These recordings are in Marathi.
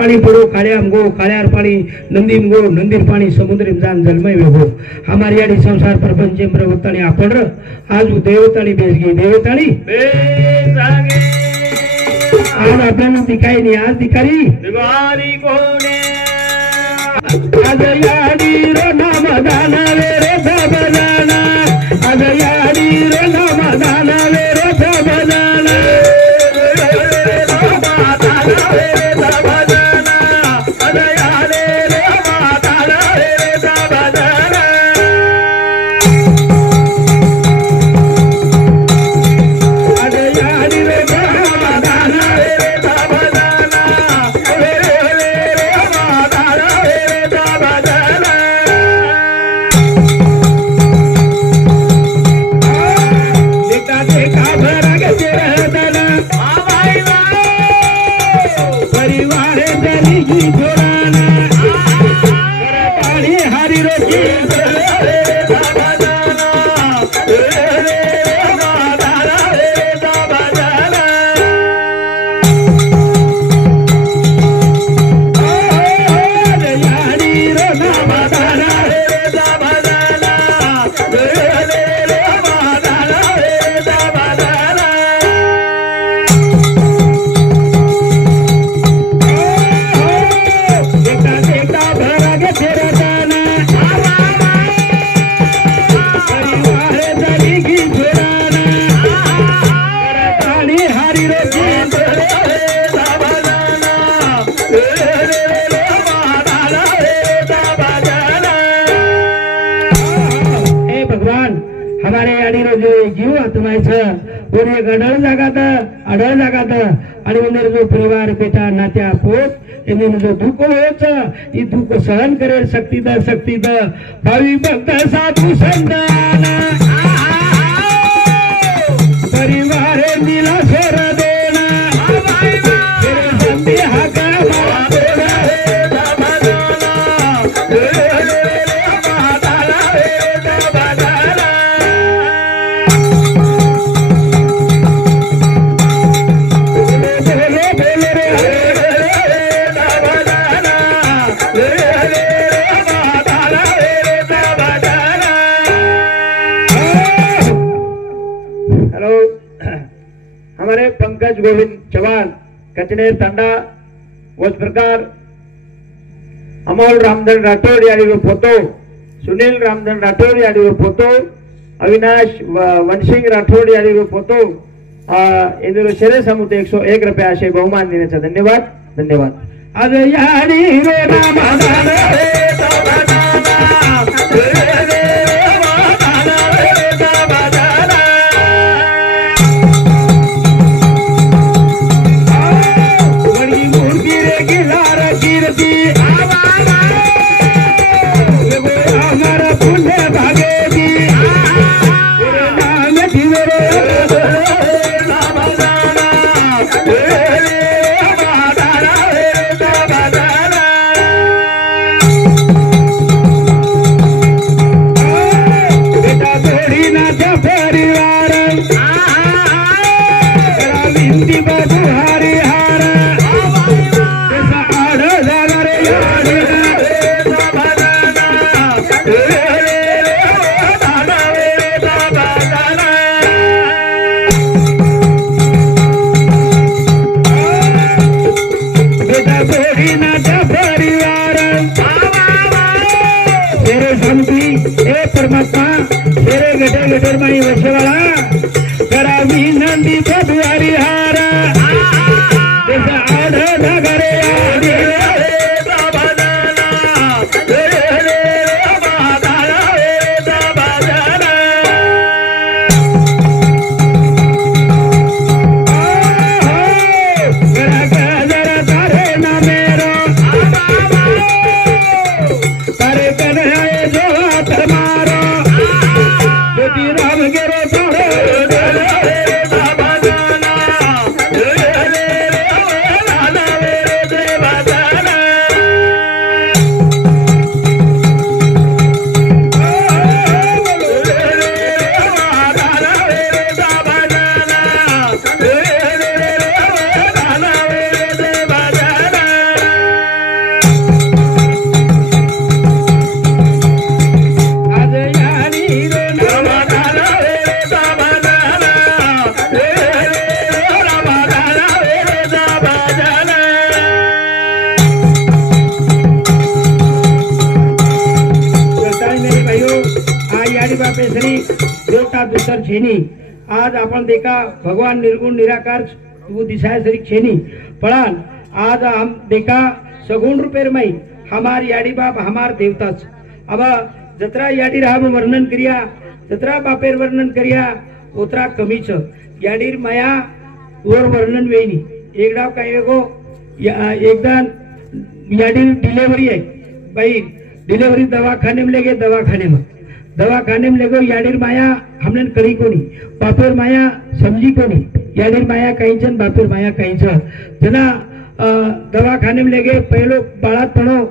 पाणी पड़ो कालियाम गो कालियार पानी नंदीम गो नंदीर पानी समुद्रीम जान जलमय वेगो हमारी आड़ी संसार प्रपंच प्रवत्तानी आपण आज देवतानी बेसगी देवतानी बेसागे आज आपल्याला दिखाई नहीं आज दिखारी दिवारी कोणे आज याडी रो नाम दाना वे रो बजाना आज याडी रो नाम दाना वे रो बजाना अडळ जागात आणि जो परिवार बेटा नात्या पोट जो दुःख होच ही दुःख सहन करेल शक्ती द भावी भक्त साधू संतान परिवार दिला सोर देना संधी हाका पंकज गोविंद चौहान कचनेर तांडा उस प्रकार अमोल रामधन राठौड़ यानी वो फोटो सुनील रामधन राठौड़ यानी वो फोटो अविनाश वनसिंग राठौड़ यानी वो फोटो इंदुलो शेरे समुद्र 101 रुपया असे बहुमान देण्याचा धन्यवाद धन्यवाद आज याडी रे नाम बापे श्री देवता दुसर छेनी आज आपण देखा भगवान निर्गुण निराकार तू दिशाय श्री छेनी पड़ान आज हम देखा सगुण रूपेर मई हमार याडी बाप हमार देवताच अब जत्रा याडी राम वर्णन करिया जत्रा बापेर वर्णन करिया उतरा कमीच याडीर माया वर वर्णन वेनी एकदा काय वेगो एकदा याडीर डिलिव्हरी आहे बाई डिलिव्हरी दवाखाने में लेगे दवाखाने में लेगो याडीर माया हमने करी कोनी बापेर माया समझी कोनी याडीर माया काहींचन बापेर माया काहींच जना दवाखाने में लेगे पहलो बाळात पणो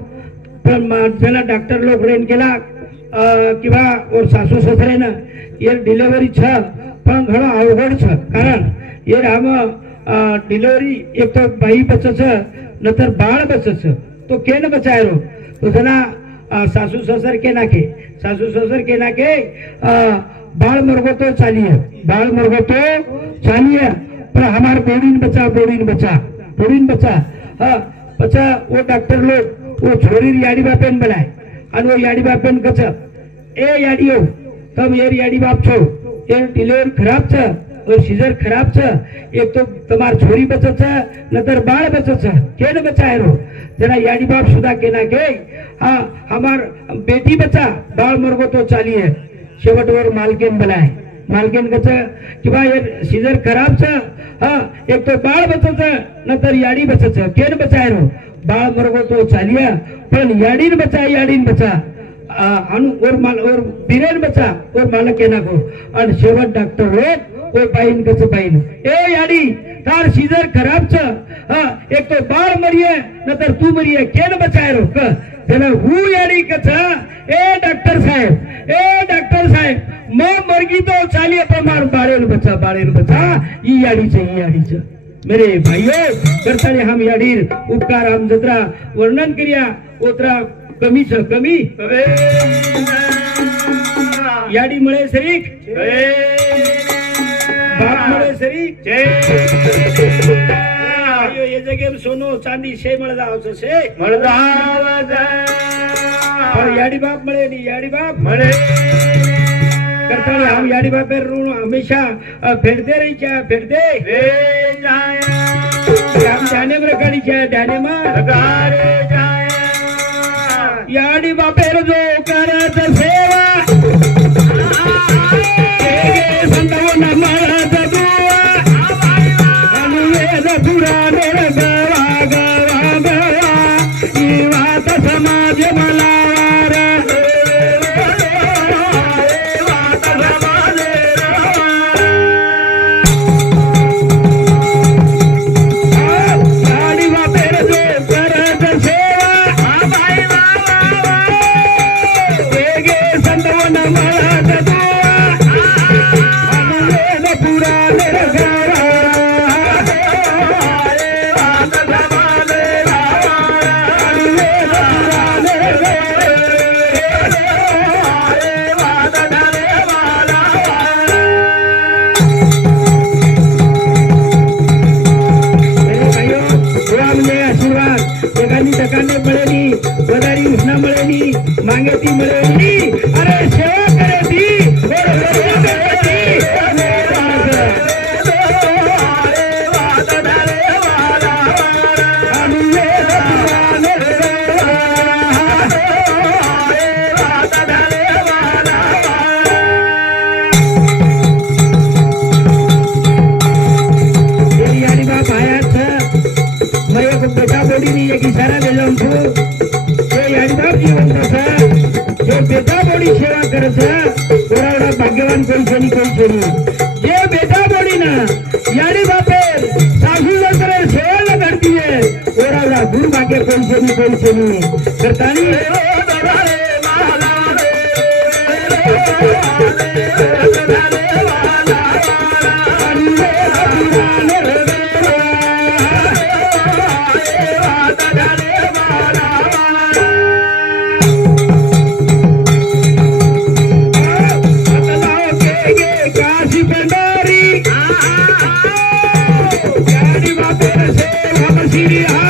पण जना डॉक्टर लोग रेन केला किंवा और सासू ससरेनं ये डिलिव्हरी छ पण घणो अवघड छ कारण ये राम डिलिव्हरी एक तो बाई बचच नंतर बाळ बचच तो केन बचायरो तो जना सासू ससर के नाके बाल मरगो तो चालिए पर हमार बोड़ीन बचा हाँ पचा वो डॉक्टर लोग वो छोरी याडी बापेन बनाए और वो याडी बापेन कच ए याडी हो तब ये याडी बाप छो ये डिलीवर खराब छ और सीजर खराब छ एक तो तुम्हार छोरी बचत छ नतर बाळ बचत छ केन बचाए रो जरा याडी बाप सुधा केना के हाँ हमार बेटी बचा बाळ मरगो तो चालिए शेवटवर मालकीन बनाए मालकीन कच किंवा ये सीजर खराब छ हाँ एक तो बाळ बचत नतर याडी बचत छ केन बचाए रो बाळ मरगो तो चालिया पण याडीन बचा अनु और बीरेन बचा और मालक केना को और शेवट डॉक्टर लोग वो बाइन कच बाइन ए याडी तार सीजर खराब छ हाँ एक तो बाळ मरिए नतर तू मरिए केन बचाए रो क तेना हु याडी कच ए डॉक्टर साहेब मो मरगी तो चालिए प्रमाण बाळेन बचा ई याडी छ मेरे भाइयों करताने हम याडीर उपकार हम जत्रा वर्णन करिया उतरा कमी छ कमी याडी मळे सरीक बाप मळे सरीक आयो ये जगह सोनो चांदी से मळदाव से पर याडी बाप मळे नी याडी बाप मळे करताने हम याडी बापेर ऋण हमेशा फेडते रही क्या फेडते हम जाने रखाड़ी क्या जाने याडी बापेर जो करत सेवा संतवन मरत दुआ अनुवेद पुराण गवा ई वात समाज मलावार मांगेती मिळेली अरे सेवा करेती बेटा बोली नहीं एक इशारा ले लो बेटा बोड़ी सेवा करे ओरा भाग्यवान कोई ये बेटा बोड़ी ना यानी बापे सासू करे सेवा न करती है ओरा गुरु भाग्य कोई नहीं करतानी Hare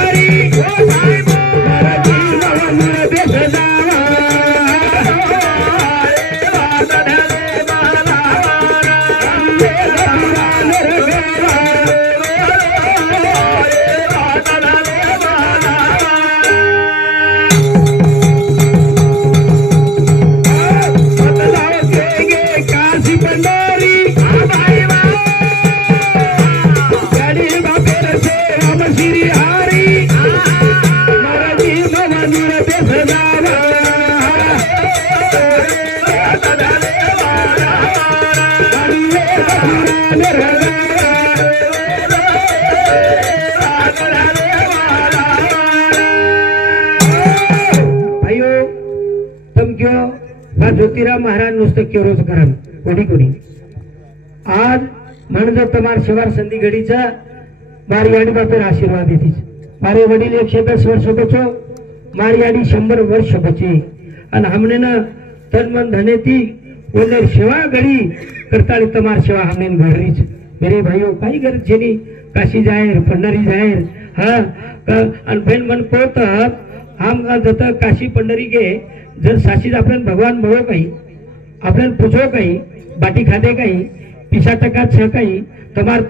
हा ज्योतिराव महाराज नुसतं केरोज करण कोणी कोणी आज म्हणजे तुम्हार शिवार संधी घडीचा मारी आडी बापेर आशीर्वाद येतीच मारे वडील 110 वर्ष बचो मारी आडी 100 वर्ष बचे आणि हमने न तन मन धने ती ओनर सेवा घड़ी करताली तमार सेवा हमने घड़रीच मेरे भाइयों काही गरज छेनी काशी जाहेर पंढरी जाहेर हाँ अन बहन मन को हम जत काशी पंढरी के जर साशीज आपल्यान भगवान म्हणो काही आपल्यान पूछो काही बाटी खादे काही पिसा टका छ काही तमार